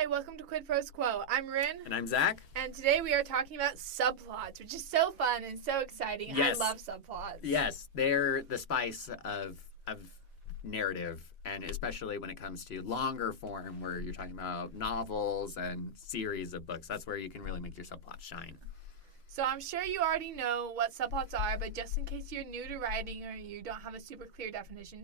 Hi, welcome to Quid Pros Quo. I'm Rin. And I'm Zac. And today we are talking about subplots, which is so fun and so exciting. Yes. I love subplots. Yes, they're the spice of narrative, and especially when it comes to longer form where you're talking about novels and series of books. That's where you can really make your subplots shine. So I'm sure you already know what subplots are, but just in case you're new to writing or you don't have a super clear definition,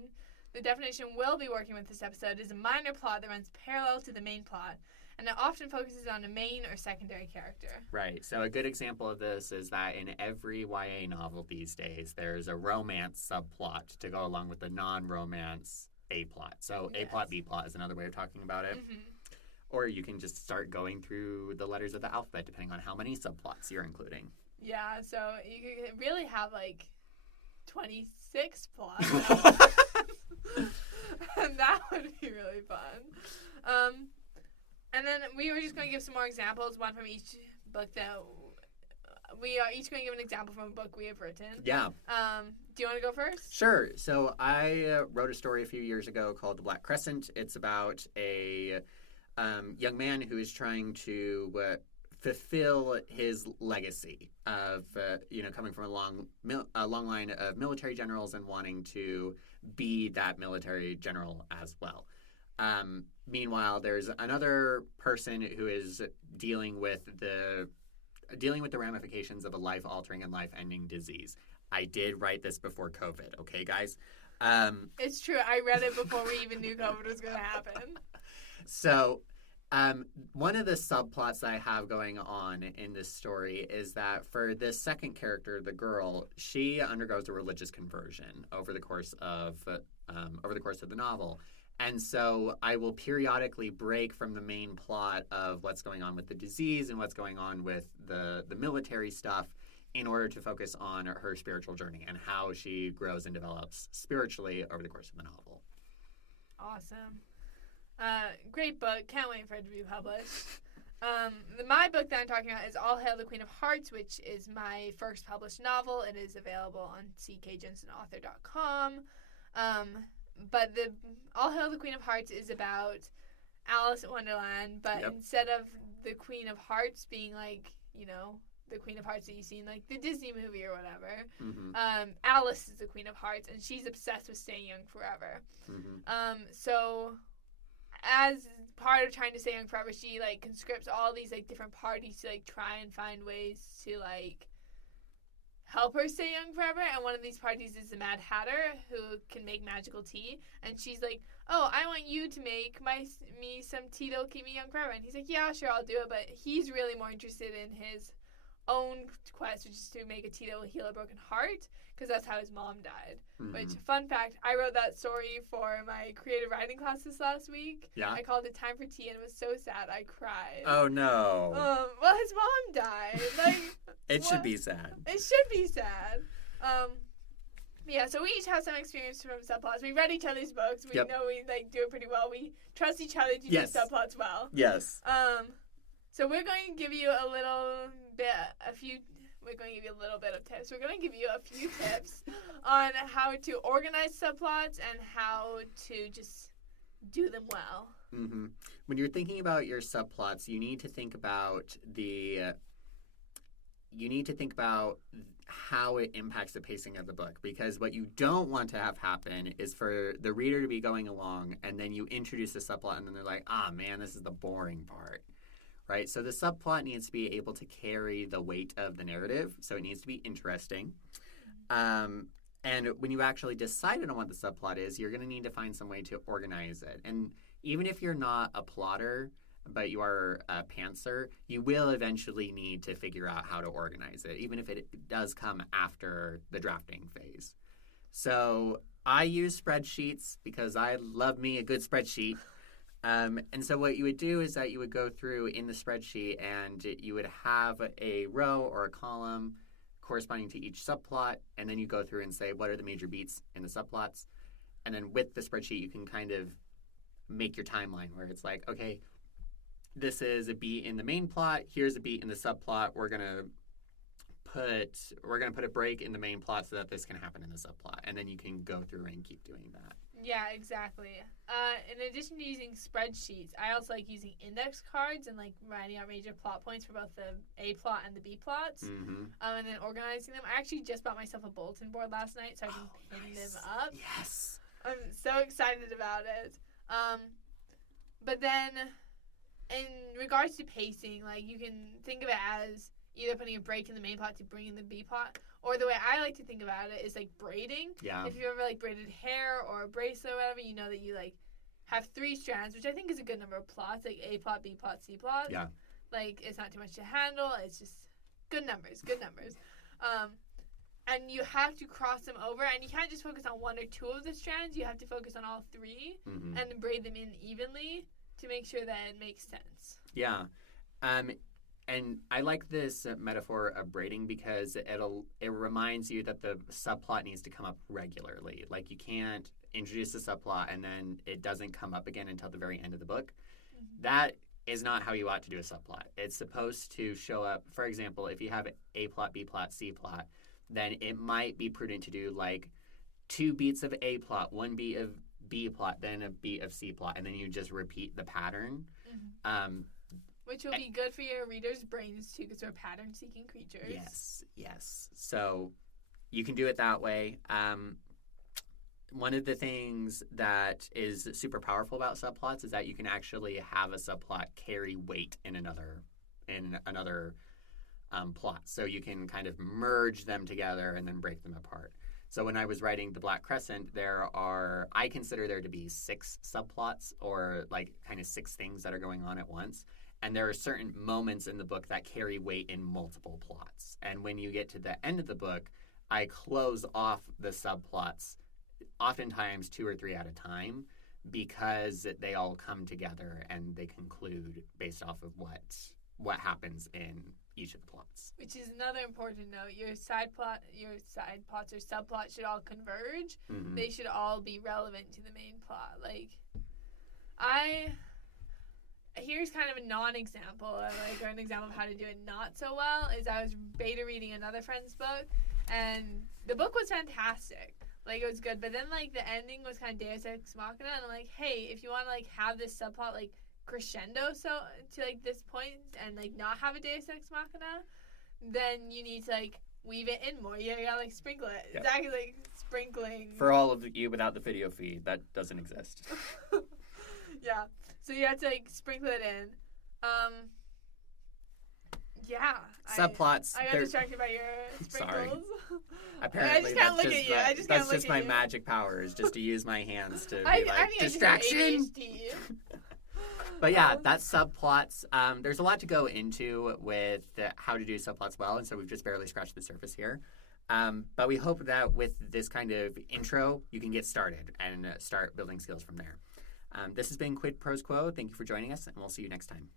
the definition we'll be working with this episode is a minor plot that runs parallel to the main plot, and it often focuses on a main or secondary character. Right. So a good example of this is that in every YA novel these days, there's a romance subplot to go along with the non-romance A plot. So A plot, B plot is another way of talking about it. Mm-hmm. Or you can just start going through the letters of the alphabet depending on how many subplots you're including. Yeah, so you could really have like 26 plots. And that would be really fun. And then we were just going to give some more examples, one from each book that we are each going to give an example from a book we have written. Yeah. Do you want to go first? Sure. So I wrote a story a few years ago called The Black Crescent. It's about a young man who is trying to fulfill his legacy of, coming from a long line of military generals and wanting to be that military general as well. Meanwhile, there's another person who is dealing with the ramifications of a life-altering and life-ending disease. I did write this before COVID, okay, guys? It's true. I read it before we even knew COVID was going to happen. So, one of the subplots that I have going on in this story is that for this second character, the girl, she undergoes a religious conversion over the course of the novel. And so I will periodically break from the main plot of what's going on with the disease and what's going on with the military stuff in order to focus on her spiritual journey and how she grows and develops spiritually over the course of the novel. Awesome. Great book. Can't wait for it to be published. My book that I'm talking about is All Hail the Queen of Hearts, which is my first published novel. It is available on ckjensenauthor.com. But the All Hail the Queen of Hearts is about Alice in Wonderland, but instead of the Queen of Hearts being like, the Queen of Hearts that you see in like the Disney movie or whatever, Alice is the Queen of Hearts, and she's obsessed with staying young forever. So as part of trying to stay young forever, she like conscripts all these like different parties to like try and find ways to like help her stay young forever, and one of these parties is the Mad Hatter, who can make magical tea, and she's like, oh, I want you to make me some tea that'll keep me young forever, and he's like, yeah, sure, I'll do it, but he's really more interested in his own quest, which is to make a tea that will heal a broken heart, because that's how his mom died. Which, fun fact, I wrote that story for my creative writing classes last week. Yeah. I called it Time for Tea, and it was so sad, I cried. Oh, no. Well, his mom died. Like, it should be sad. It should be sad. Yeah, so we each have some experience from subplots. We read each other's books. We know we like do it pretty well. We trust each other to do subplots well. Yes. So we're going to give you a little bit of tips. We're going to give you a few tips on how to organize subplots and how to just do them well. Mm-hmm. When you're thinking about your subplots, you need to think about how it impacts the pacing of the book, because what you don't want to have happen is for the reader to be going along and then you introduce a subplot and then they're like, man, this is the boring part. Right? So the subplot needs to be able to carry the weight of the narrative, so it needs to be interesting. And when you actually decided on what the subplot is, you're going to need to find some way to organize it. And even if you're not a plotter, but you are a pantser, you will eventually need to figure out how to organize it, even if it does come after the drafting phase. So I use spreadsheets because I love me a good spreadsheet. And so what you would do is that you would go through in the spreadsheet and you would have a row or a column corresponding to each subplot, and then you go through and say, what are the major beats in the subplots? And then with the spreadsheet, you can kind of make your timeline where it's like, okay, this is a beat in the main plot, here's a beat in the subplot, we're gonna put a break in the main plot so that this can happen in the subplot, and then you can go through and keep doing that. Yeah, exactly. In addition to using spreadsheets, I also like using index cards and like writing out major plot points for both the A plot and the B plots, and then organizing them. I actually just bought myself a bulletin board last night so I can pin them up. Yes. I'm so excited about it. But then, in regards to pacing, like you can think of it as either putting a break in the main plot to bring in the B plot, or the way I like to think about it is like braiding. Yeah. If you ever like braided hair or a bracelet or whatever, you know that you like have 3 strands, which I think is a good number of plots, like A plot, B plot, C plot. Yeah. Like it's not too much to handle. It's just good numbers. And you have to cross them over, and you can't just focus on 1 or 2 of the strands. You have to focus on all 3 and braid them in evenly to make sure that it makes sense. Yeah. And I like this metaphor of braiding because it reminds you that the subplot needs to come up regularly. Like you can't introduce a subplot and then it doesn't come up again until the very end of the book. That is not how you ought to do a subplot. It's supposed to show up, for example, if you have A plot, B plot, C plot, then it might be prudent to do like 2 beats of A plot, 1 beat of B plot, then a beat of C plot, and then you just repeat the pattern. Which will be good for your readers' brains, too, because we're pattern-seeking creatures. Yes. So you can do it that way. One of the things that is super powerful about subplots is that you can actually have a subplot carry weight in another plot. So you can kind of merge them together and then break them apart. So when I was writing The Black Crescent, I consider there to be 6 subplots, or like kind of 6 things that are going on at once. And there are certain moments in the book that carry weight in multiple plots. And when you get to the end of the book, I close off the subplots, oftentimes 2 or 3 at a time, because they all come together and they conclude based off of what happens in each of the plots. Which is another important note. Your side plots or subplots should all converge. They should all be relevant to the main plot. Here's kind of a non-example, or an example of how to do it not so well, is I was beta reading another friend's book, and the book was fantastic. Like, it was good, but then, the ending was kind of Deus Ex Machina, and I'm like, hey, if you want to, have this subplot, crescendo to this point, and, not have a Deus Ex Machina, then you need to, weave it in more. You gotta, sprinkle it. Yep. Exactly, sprinkling. For all of you without the video feed, that doesn't exist. Yeah. So you have to sprinkle it in. Yeah. Subplots. I got distracted by your sprinkles. Sorry. Apparently, I just can't look at you. I just can't look at you. That's just my magic power, is just to use my hands to I be think distraction. I just have ADHD. But yeah, that's subplots. There's a lot to go into with how to do subplots well, and so we've just barely scratched the surface here. But we hope that with this kind of intro, you can get started and start building skills from there. This has been Quid Pros Quo. Thank you for joining us, and we'll see you next time.